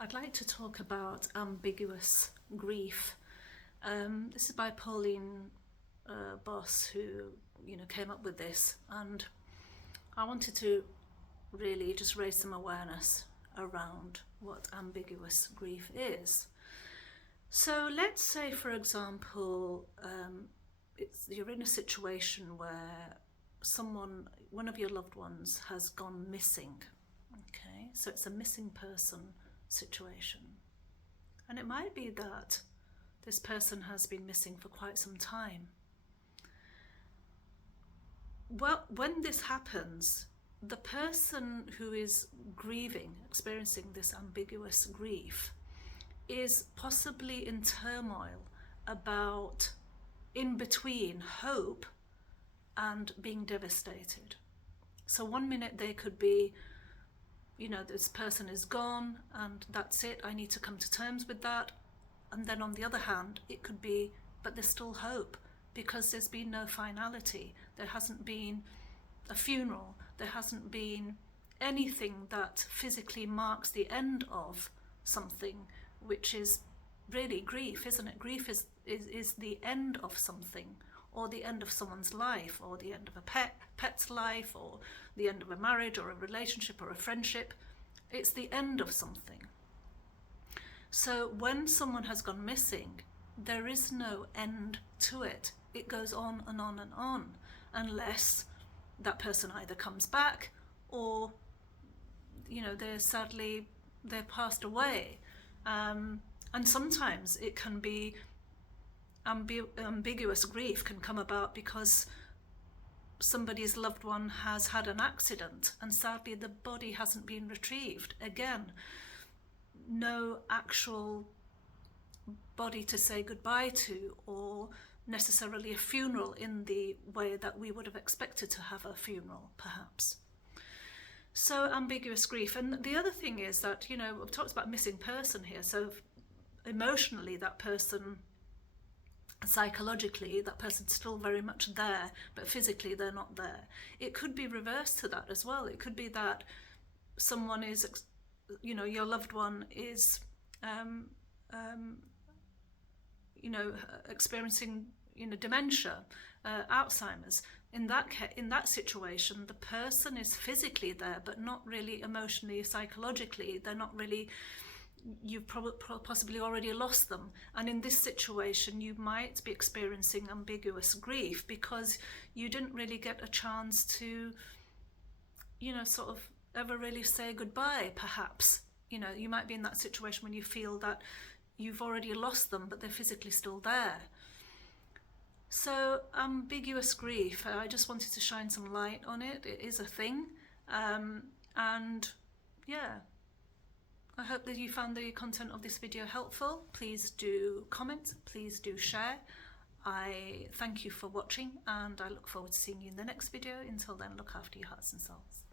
I'd like to talk about ambiguous grief. This is by Pauline Boss, who came up with this, and I wanted to really just raise some awareness around what ambiguous grief is. So let's say, for example, you're in a situation where one of your loved ones has gone missing. Okay, so it's a missing person situation, and it might be that this person has been missing for quite some time. Well, when this happens, the person who is grieving, experiencing this ambiguous grief, is possibly in turmoil about in between hope and being devastated. So one minute they could be, this person is gone and that's it, I need to come to terms with that. And then on the other hand, it could be, but there's still hope because there's been no finality. There hasn't been a funeral. There hasn't been anything that physically marks the end of something, which is really grief, isn't it? Grief is the end of something, or the end of someone's life, or the end of a pet's life, or the end of a marriage or a relationship or a friendship. It's the end of something. So when someone has gone missing, there is no end to it. It goes on and on and on, unless that person either comes back or, they're passed away. And sometimes it can be ambiguous grief can come about because somebody's loved one has had an accident and sadly the body hasn't been retrieved. Again, no actual body to say goodbye to, or necessarily a funeral in the way that we would have expected to have a funeral, perhaps. So ambiguous grief. And the other thing is that, we've talked about missing person here. So emotionally, that person, psychologically, that person's still very much there, but physically they're not there. It could be reversed to that as well. It could be that someone is, your loved one is, experiencing, dementia, Alzheimer's. In that situation, the person is physically there, but not really emotionally, psychologically. They're not really. You've possibly already lost them. And in this situation, you might be experiencing ambiguous grief because you didn't really get a chance to, sort of ever really say goodbye, perhaps. You might be in that situation when you feel that you've already lost them, but they're physically still there. So ambiguous grief, I just wanted to shine some light on it. It is a thing. And yeah. I hope that you found the content of this video helpful. Please do comment, please do share. I thank you for watching and I look forward to seeing you in the next video. Until then, look after your hearts and souls.